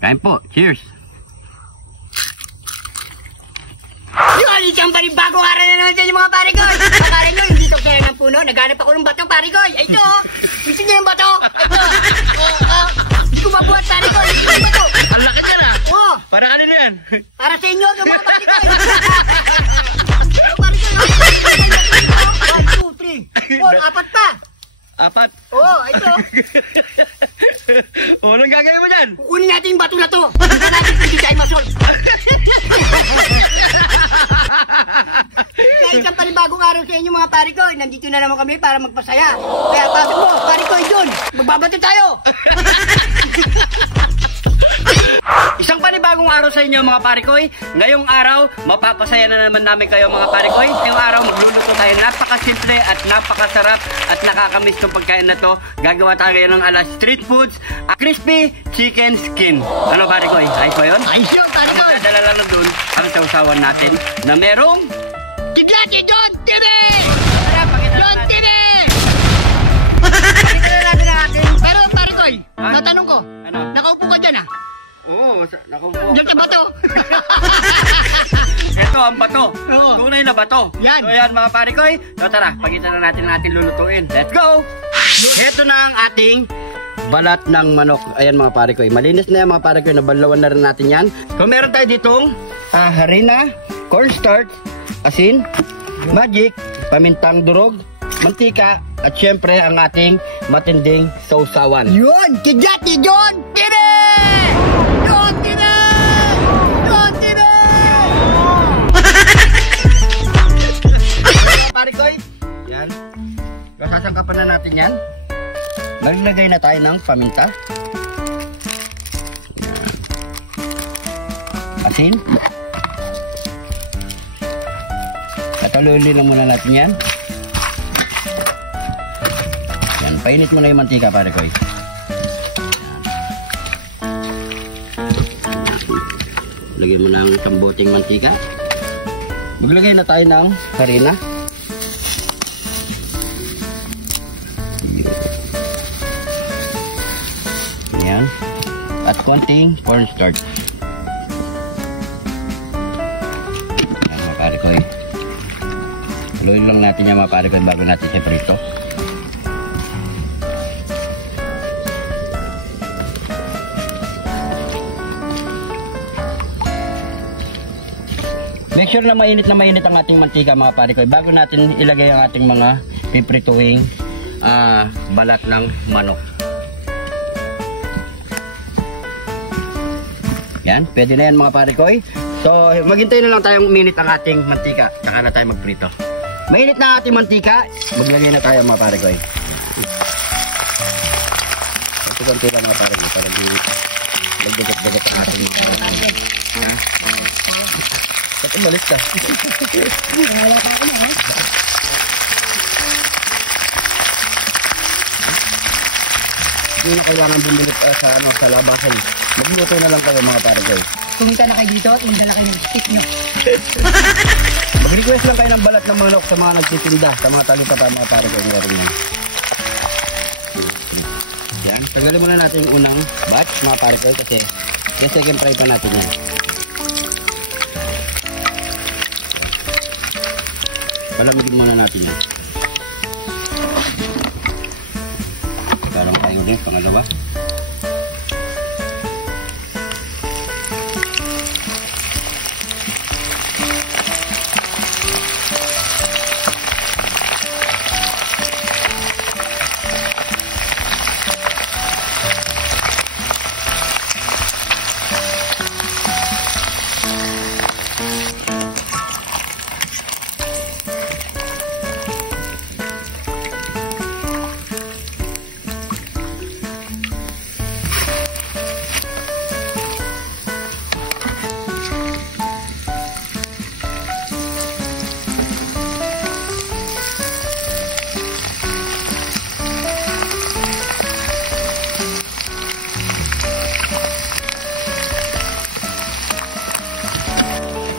Kain po. Cheers. Yun, isang panibagong araw na naman sa inyo mga pare ko. Pare nyo, hindi ito kaya ng puno. Naghanap ako ng bato, pare ko. Ay, ito. Gusto nyo ng bato? Ito. Hindi ko mabuhat, pare ko. Hindi ko bato. Ang laki dyan ah. Oo. Para kanina yan. Para sa inyo, mga pare ko. Pare ko. 1, 2, 3, 4, apat pa. Apat. Oo, ito. O, anong gagawin mo dyan? Kukunin natin yung bato na to. Hindi natin kung di tayo masol. Kaya isang panibagong araw sa inyo mga pare ko. Nandito na naman kami para magpasaya. Kaya pasok mo, pare ko, yun. Magbabato tayo. Isang panibagong araw sa inyo mga parikoy. Ngayong araw, mapapasaya na naman namin kayo mga parikoy. Ngayong araw, magluluto tayo. Napakasimple at napakasarap at nakakamiss ng pagkain na to. Gagawa tayo ng ala street foods, crispy chicken skin. Ano parikoy? Ayos ba yun? Ayos yun, pare ko. Magdadala lang na dun ang sausawan natin na merong Tiglati, John TV! Tara, pakita John natin. TV! Pakita na natin ang ating... Pero pare ko, matanong ko. Ano? Nakaupo ka dyan ah. Oo, naku po. Diyan sa bato. Ito ang bato. Oo. Tunay na bato. Yan. So yan mga parikoy. So tara, pakita na natin lulutuin. Let's go! Ito na ang ating balat ng manok. Ayan mga parikoy. Malinis na yan mga parikoy. Nabalawan na rin natin yan. So meron tayo ditong harina, cornstarch, asin, magic, pamintang durog, mantika, at syempre ang ating matinding sausawan. Yun! Tiglati, John TV! John TV! John TV! Parikoy, yan. So, sasangkapan na natin yan. Maglagay na tayo ng paminta. Asin. Pataluin lang muna natin yan. Yan, painit mo na yung mantika, parikoy. Lagyan mo ng isang boteng mantika. Maglagay na tayo ng harina. Ayan. At konting cornstarch. Ayan mga parikoy. Haluin lang natin yan mga parikoy bago natin siya prito. Make sure na mainit ang ating mantika mga parikoy bago natin ilagay ang ating mga piprituhing balat ng manok. Yan, pwede na yan mga parikoy. So, maghintay na lang tayong minute ang ating mantika. Saka na tayo magprito. Mainit na ating mantika, maglagay na tayo mga parikoy. Ito konti lang mga parikoy para di magdagat-dagat ang ating mantika. Ba't umalis ka? Wala pa ako na Hindi na kailangan bumili sa labasan. Magluto na lang kayo mga parikoy. Pumunta na kayo dito at magdala kayo ng stick nyo. Mag-request lang kayo ng balat ng manok sa mga nagtitinda, sa mga talipata mga parikoy. Meron yan. Yan, tanggalin muna natin yung unang batch mga parikoy kasi yung second fry pa natin yan. Palamigin muna natin yan. Parang tayo rin, pangalawa.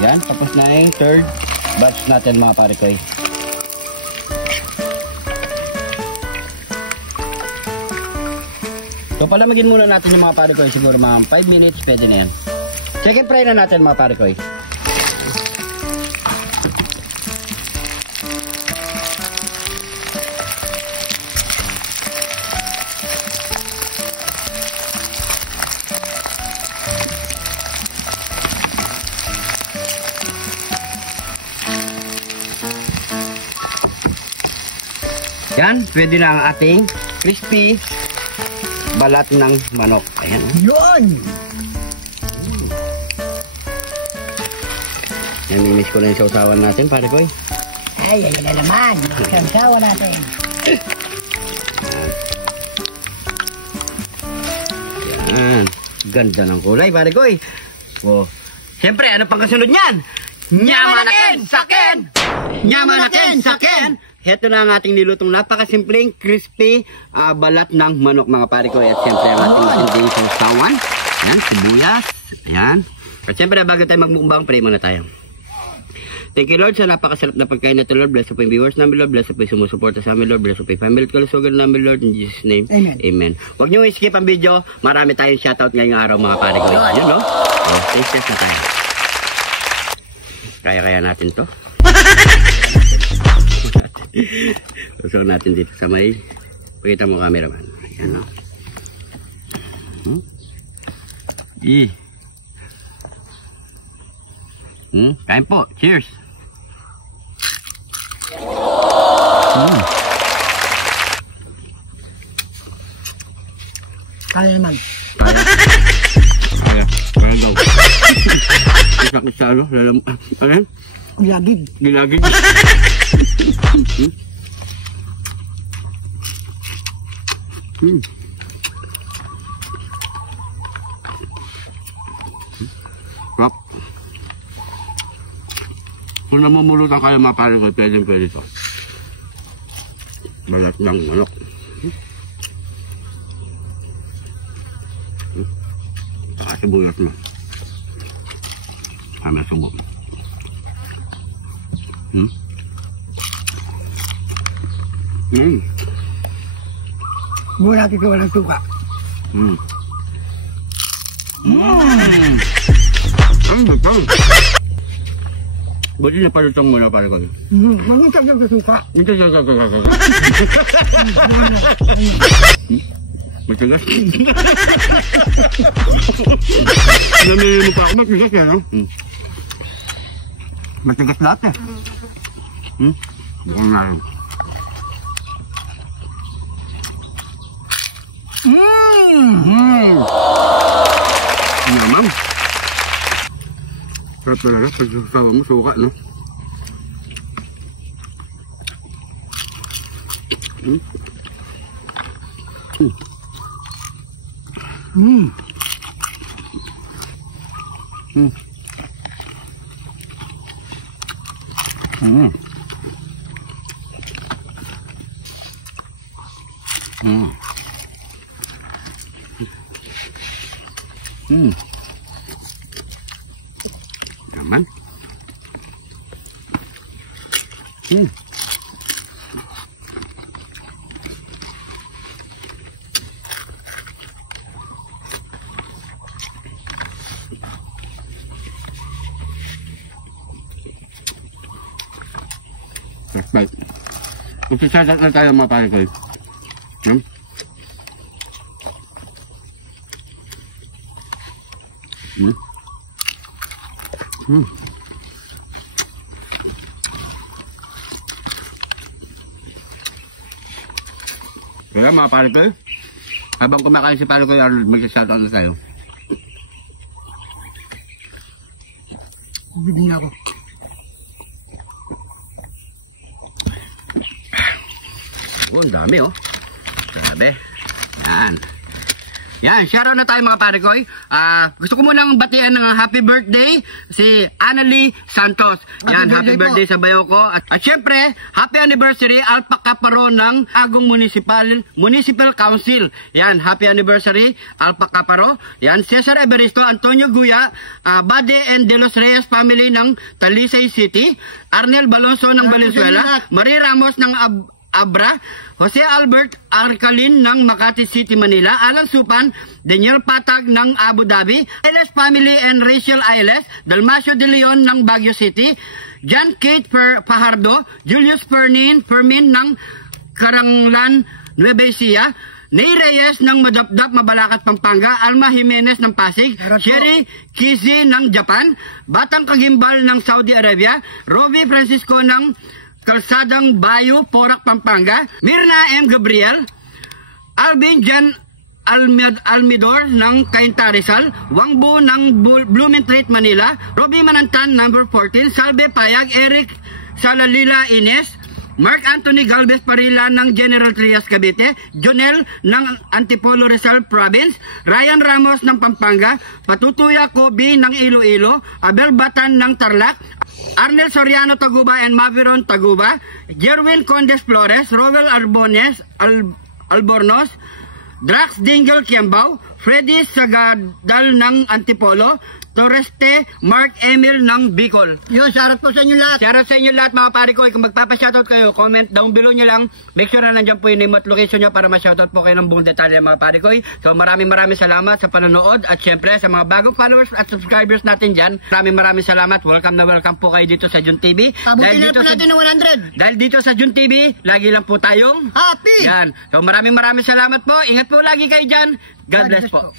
Yan, tapos na yung third batch natin mga parikoy. So palamigin muna natin yung mga pare ko, siguro mga 5 minutes, pwede na yan. Second fry na natin mga pare ko. Yan, pwede na ang ating crispy balat ng manok. Ayan. Yun! Namimiss ko na yung sausawan natin, pare ko. Ay, ayun na naman. Samsawa natin. Yan. Ganda ng kulay, pare ko. Oh. Siyempre, ano pang kasunod niyan? Nyamanakin! Sakin! Nyamanakin! Sakin! Heto na ang ating nilutong napakasimpleng crispy balat ng manok mga pare ko. At siyempre ang ating matinding sausawan. Ayan, sibuyas. Ayan. At siyempre bago tayo magmukbang, pray muna tayo. Thank you Lord sa napakasarap na pagkain na ito Lord. Bless po yung viewers namin Lord. Bless po yung sumusuporta sa amin Lord. Bless po yung family at kalusugan namin Lord. In Jesus name. Amen. Amen. Huwag nyo i-skip ang video. Marami tayong shoutout ngayong araw mga pare ko. Yun no? Oh, taste na tayo. Kaya natin to. Susaw natin dito sa may. Pakita mo cameraman. Ayan o. Kain po. Cheers. Kaya naman. Kaya daw. Sakit sa ano? Ano? Gilagid. Gilagid. Sarap. Kung namumulutan kayo mga pare ko, pwede ito. Balat ng manok. Saka sibuyas mo. Kami subo. Muna natin gawa ng suka. Buti na palutong muna pare ko. Magutak ng suka. Ito sa. Matigas. Namili mo pa ako, matigas yan, no? Matigas lahat eh. Bukong nga rin. Yaman. Sarap talaga pag sasawa mo, suka, no? Yaman. Baik. Usasadat na tayo mga pare ko. Kaya mga pare ko, habang kumakain si pare ko, magsasadat na tayo. Bibigyan ako. Oh, ang dami oh. Grabe. Yan. Yan, shoutout na tayo mga pare ko. Gusto ko munang batian ng happy birthday si Annalie Santos. Yan, happy birthday sa bayo ko. At syempre, happy anniversary Alpaca Paro ng Agong Municipal Council. Yan, happy anniversary Alpaca Paro. Yan, Cesar Evaristo, Antonio Guya, Bade and De Los Reyes family ng Talisay City, Arnel Balonso ng Valenzuela, Marie Ramos ng Abra, Jose Albert Arcalin ng Makati City, Manila. Alan Supan, Daniel Patag ng Abu Dhabi. Ailes Family and Rachel Ailes, Dalmacio de Leon ng Baguio City. John Kate Fajardo, Julius Fermin ng Karanglan, Nueva Ecija. Ney Reyes ng Madapdap, Mabalacat, Pampanga. Alma Jimenez ng Pasig. Sherry Kizi ng Japan. Batang Kagimbal ng Saudi Arabia. Rovi Francisco ng Kalsadang Bayo, Porac, Pampanga. Mirna M. Gabriel. Alvin Jan Almidor ng Cainta Rizal. Wangbo ng Blumentritt, Manila. Robbie Manantan, number 14. Salve Payag. Eric Salalila Ines. Mark Anthony Galvez Parila ng General Trias, Cavite. Jonel ng Antipolo, Rizal Province. Ryan Ramos ng Pampanga. Patutuya Kobe ng Iloilo. Abel Batan ng Tarlac. Arnel Soriano Taguba and Maviron Taguba. Jerwin Condes Flores. Roel Albornoz. Drax Dingle Kiambao. Freddy Sagadal ng Antipolo. Torreste Mark Emil ng Bicol. Yun, shoutout po sa inyo lahat. Shoutout sa inyo lahat mga pare ko. Kung magpapa-shoutout kayo, comment down below nyo lang. Make sure na nandiyan po yung name at location nyo para ma-shoutout po kayo ng buong detalye mga pare ko. So maraming salamat sa panonood at syempre sa mga bagong followers at subscribers natin dyan. Maraming salamat. Welcome na welcome po kayo dito sa Jun TV. Abutin na po natin ng 100. Dahil dito sa Jun TV, lagi lang po tayong happy. yan. So maraming salamat po. Ingat po lagi kayo dyan. God bless po.